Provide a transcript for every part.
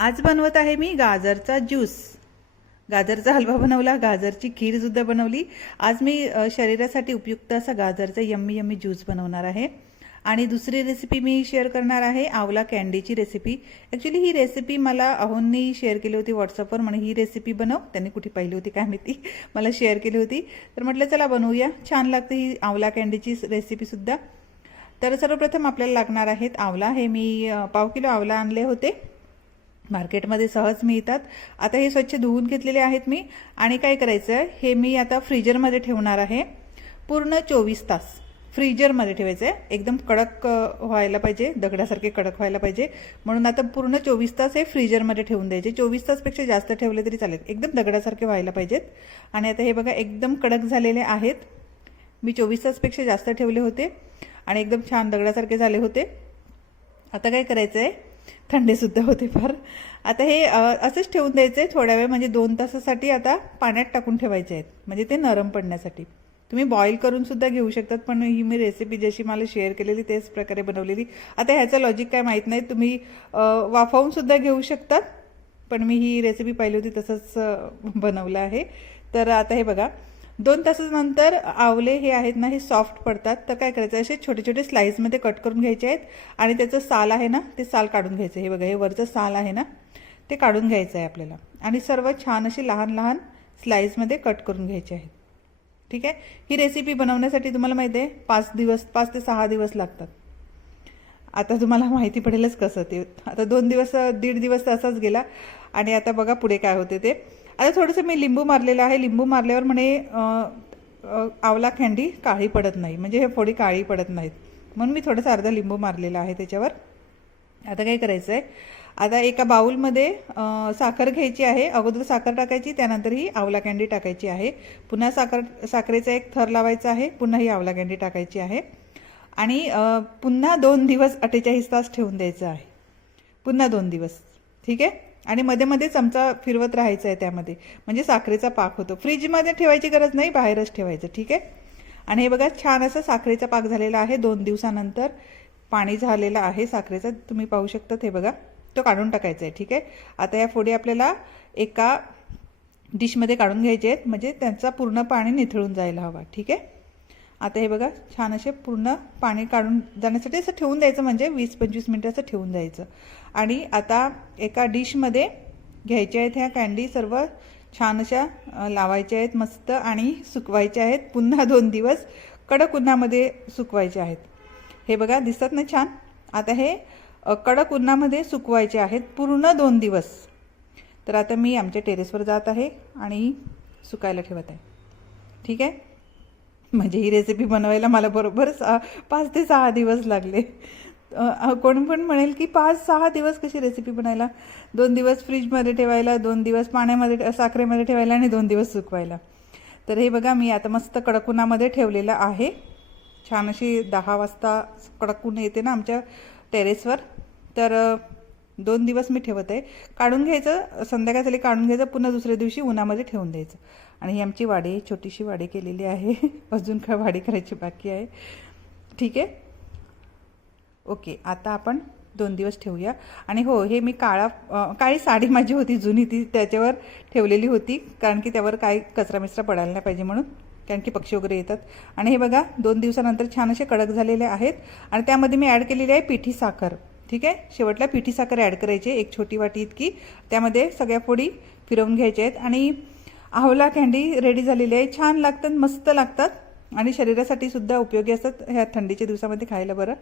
आज बनवत आहे मी गाजरचा ज्यूस। गाजरचा हलवा बनवला, गाजरची खीर सुद्धा बनवली। आज मी शरीरासाठी उपयुक्त असा गाजरचा यम्मी यम्मी ज्यूस बनवणार आहे। आणि दुसरी रेसिपी मी शेअर करणार आहे आवला कॅन्डीची रेसिपी। ॲक्च्युली ही रेसिपी मला अहोंनी शेअर केली होती व्हॉट्सअपवर, म्हणे ही रेसिपी बनव। त्यांनी कुठे पाहिली होती काय माहिती, मला शेअर केली होती, तर म्हटलं चला बनवूया, छान लागते ही आवला कॅन्डीची रेसिपी सुद्धा। तर सर्वप्रथम आपल्याला लागणार आहेत आवला। हे मी पाव किलो आवला आणले होते, मार्केटमध्ये सहज मिळतात। आता हे स्वच्छ धुवून घेतलेले आहेत मी। आणि काय करायचं आहे, हे मी आता फ्रीजरमध्ये ठेवणार आहे पूर्ण 24 तास। फ्रीजरमध्ये ठेवायचं आहे, एकदम कडक व्हायला पाहिजे, दगडासारखे कडक व्हायला पाहिजे, म्हणून आता पूर्ण 24 तास हे फ्रीजरमध्ये ठेवून द्यायचे। 24 तासपेक्षा जास्त ठेवले तरी चालेल, एकदम दगडासारखे व्हायला पाहिजेत। आणि आता हे बघा एकदम कडक झालेले आहेत। मी 24 तासपेक्षा जास्त ठेवले होते आणि एकदम छान दगडासारखे झाले होते। आता काय करायचं आहे, थंडे सुद्धा होते फार। आता हे असंच ठेवून द्यायचं आहे थोड्या वेळ, म्हणजे 2 तासासाठी आता पाण्यात टाकून ठेवायचे आहेत, म्हणजे ते नरम पडण्यासाठी। तुम्ही बॉईल करून सुद्धा घेऊ शकतात, पण ही मी रेसिपी जशी मला शेअर केलेली तेच प्रकारे बनवलेली। आता ह्याचं लॉजिक काय माहीत नाही, तुम्ही वाफवून सुद्धा घेऊ शकतात, पण मी ही रेसिपी पाहिली होती तसंच बनवलं आहे। तर आता हे बघा 2 तासानंतर आवले हे आहेत ना, हे सॉफ्ट पडतात। तर काय करायचं, असे छोटे छोटे स्लाइसमध्ये कट करून घ्यायचे आहेत आणि त्याचं साल आहे ना ते साल काढून घ्यायचं। हे बघा हे वरचं साल आहे ना ते काढून घ्यायचं आहे आपल्याला, आणि सर्व छान असे लहान लहान स्लाइसमध्ये कट करून घ्यायचे आहेत। ठीक आहे, ही रेसिपी बनवण्यासाठी तुम्हाला माहिती आहे 5 ते 6 दिवस लागतात। आता तुम्हाला माहिती पडेलच कसं ते। आता 2 दिवस 1.5 दिवस असाच गेला, आणि आता बघा पुढे काय होते ते। आता थोडंसं मी लिंबू मारलेलं आहे, लिंबू मारल्यावर म्हणे आवला कॅन्डी काळी पडत नाही, म्हणजे हे फोडी काळी पडत नाहीत, म्हणून मी थोडंसं अर्धा लिंबू मारलेला आहे त्याच्यावर। आता काय करायचं आहे, आता एका बाउलमध्ये साखर घ्यायची आहे, अगोदर साखर टाकायची, त्यानंतर ही आवला कॅन्डी टाकायची आहे, पुन्हा साखरेचा एक थर लावायचा आहे, पुन्हा ही आवला कॅन्डी टाकायची आहे, आणि पुन्हा 2 दिवस 48 तास ठेवून द्यायचं आहे, पुन्हा 2 दिवस। ठीक आहे, आणि मध्ये मध्ये चमचा फिरवत राहायचा आहे त्यामध्ये, म्हणजे साखरेचा पाक होतो। फ्रीजमध्ये ठेवायची गरज नाही, बाहेरच ठेवायचं। ठीक आहे, आणि हे बघा छान असं साखरेचा पाक झालेला आहे। 2 दिवसानंतर पाणी झालेलं आहे साखरेचं, तुम्ही पाहू शकता, हे बघा तो काढून टाकायचा आहे। ठीक आहे, आता या फोडी आपल्याला एका डिशमध्ये काढून घ्यायचे आहेत, म्हणजे त्यांचा पूर्ण पाणी निथळून जायला हवा। ठीक आहे, आता हे बघा छान असे पूर्ण पाणी काढून जाण्यासाठी असं ठेवून द्यायचं, म्हणजे 20-25 मिनिटं असं ठेवून द्यायचं। आणि आता एका डिशमध्ये घ्यायच्या आहेत ह्या कॅन्डी, सर्व छान अशा लावायच्या आहेत मस्त, आणि सुकवायच्या आहेत पुन्हा 2 दिवस कडक उन्हामध्ये सुकवायचे आहेत। हे बघा दिसतात ना छान। आता हे कडक उन्हामध्ये सुकवायचे आहेत पूर्ण 2 दिवस। तर आता मी आमच्या टेरेसवर जात आहे आणि सुकायला ठेवत आहे। ठीक आहे, म्हणजे ही रेसिपी बनवायला मला बरोबर 5 ते 6 दिवस लागले। कोण पण म्हणेल की 5-6 दिवस कशी रेसिपी बनायला, 2 दिवस फ्रीजमध्ये ठेवायला, 2 दिवस पाण्यामध्ये साखरेमध्ये ठेवायला, आणि 2 दिवस सुकवायला। तर हे बघा मी आता मस्त कडक उन्हामध्ये ठेवलेलं आहे। छान अशी 10 वाजता कडक ऊन येते ना आमच्या टेरेसवर, तर 2 दिवस मी ठेवत आहे। काढून घ्यायचं, संध्याकाळ झाली काढून घ्यायचं, पुन्हा दुसऱ्या दिवशी उन्हामध्ये ठेवून द्यायचं। आणि ही आमची वाडी, छोटीशी वाडी केलेली आहे, अजून काय वाडी करायची बाकी आहे। ठीक आहे, ओके, आता आपण 2 दिवस ठेवूया। आणि हो, हे मी काळी साडी माझी होती जुनी, ती त्याच्यावर ठेवलेली होती, कारण की त्यावर काही कचरा मिचरा पडायला नाही पाहिजे म्हणून, कारण की पक्षी वगैरे येतात। आणि हे बघा 2 दिवसानंतर छान असे कडक झालेले आहेत, आणि त्यामध्ये मी ॲड केलेली आहे पिठी साखर। ठीक आहे, शेवटला पिठी साखर ॲड करायची, एक छोटी वाटी इतकी, त्यामध्ये सगळ्या फोडी फिरवून घ्यायच्या आहेत। आणि आवला कॅन्डी रेडी झालेली आहे, छान लागतात, मस्त लागतात, आणि शरीरासाठी सुद्धा उपयोगी असतात ह्या थंडीच्या दिवसामध्ये खायला बरं।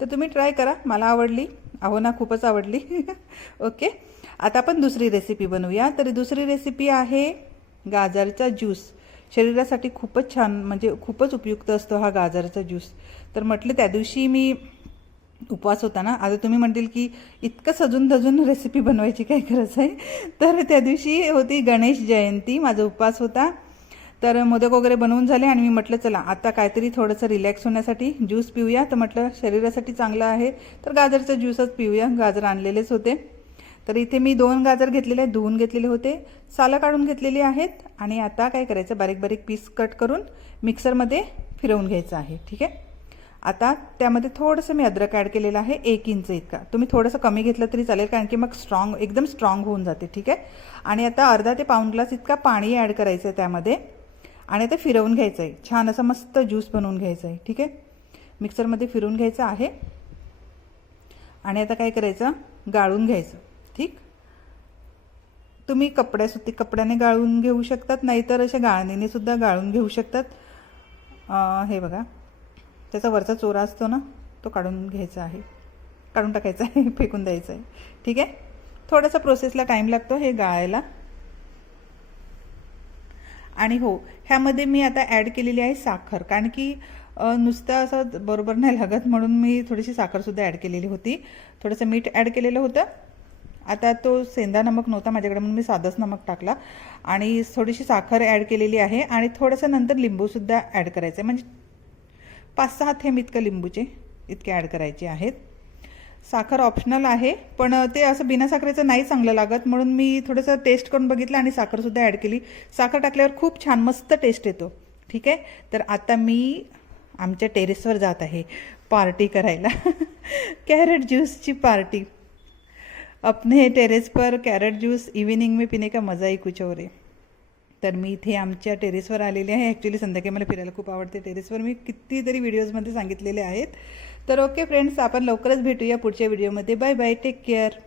तर तुम्ही ट्राय करा, मला आवडली, ना खूपच आवडली। ओके, आता आपण दुसरी रेसिपी बनवूया। तर दुसरी रेसिपी आहे गाजरचा ज्यूस। शरीरासाठी खूपच छान, म्हणजे खूपच उपयुक्त असतो हा गाजरचा ज्यूस। तर म्हटलं त्या दिवशी मी उपवास होता ना, आता तुम्ही म्हणतील की इतकं सजून धजून रेसिपी बनवायची काय गरज आहे, तर त्या दिवशी होती गणेश जयंती, माझा उपवास होता। तर मोदक वगैरे बनवून झाले, आणि मी म्हटलं चला आता काहीतरी थोडंसं रिलॅक्स होण्यासाठी ज्यूस पिऊया। तर म्हटलं शरीरासाठी चांगलं आहे तर गाजरचा ज्यूसच पिऊया, गाजर आणलेलेच होते। तर इथे मी 2 गाजर घेतलेले आहेत, धुवून घेतलेले होते, सालं काढून घेतलेली आहेत, आणि आता काय करायचं, बारीक बारीक पीस कट करून मिक्सरमध्ये फिरवून घ्यायचं आहे। ठीक आहे, आता त्यामध्ये थोडंसं मी अद्रक ॲड केलेलं आहे 1 इंच इतका. तुम्ही थोडंसं कमी घेतलं तरी चालेल कारण की मग एकदम स्ट्रॉंग होऊन जाते. ठीक आहे. आणि आता अर्धा ते पाऊण ग्लास इतका पाणी ॲड करायचं आहे त्यामध्ये आणि ते फिरवून घ्यायचं आहे. छान असं मस्त ज्यूस बनवून घ्यायचं आहे. ठीक आहे. मिक्सरमध्ये फिरवून घ्यायचं आहे आणि आता काय करायचं, गाळून घ्यायचं. ठीक. तुम्ही सुती कपड्याने गाळून घेऊ शकतात, नाहीतर अशा गाळणीने सुद्धा गाळून घेऊ शकतात. हे बघा, त्याचा वरचा चोरा असतो ना, तो काढून घ्यायचा आहे, काढून टाकायचा आहे, फेकून द्यायचा आहे. ठीक आहे. थोडासा प्रोसेसला टाईम लागतो हे गाळायला. आणि हो, ह्यामध्ये मी आता ॲड केलेली आहे साखर, कारण की नुसतं असं बरोबर नाही लागत म्हणून मी थोडीशी साखरसुद्धा ॲड केलेली होती. थोडंसं मीठ ॲड केलेलं होतं. आता तो सेंधा नमक नव्हता माझ्याकडे म्हणून मी साधंच नमक टाकला आणि थोडीशी साखर ॲड केलेली आहे आणि थोडंसं नंतर लिंबूसुद्धा ॲड करायचं आहे. म्हणजे 5-6 थेंब इतकं लिंबूचे इतके ॲड करायचे आहेत. साखर ऑप्शनल आहे, पण ते असं बिना साखरेचं नाही चांगलं लागत म्हणून मी थोडंसं टेस्ट करून बघितलं आणि साखरसुद्धा ॲड केली. साखर टाकल्यावर खूप छान मस्त टेस्ट येतो. ठीक आहे. तर आता मी आमच्या टेरेसवर जात आहे पार्टी करायला. कैरेट जूस की पार्टी. अपने टेरेस पर कैरेट जूस इव्हिनिंग में पीने का मजा ही कुछ और है. तर मी इथे आमच्या टेरेसवर आलेले आहे. ॲक्च्युली संध्याकाळी मला फिरायला खूप आवडते टेरेसवर, मी कितीतरी व्हिडिओजमध्ये सांगितलेले आहेत. तर ओके फ्रेंड्स, आपण लवकरच भेटूया पुढच्या व्हिडिओमध्ये. Bye bye, take care.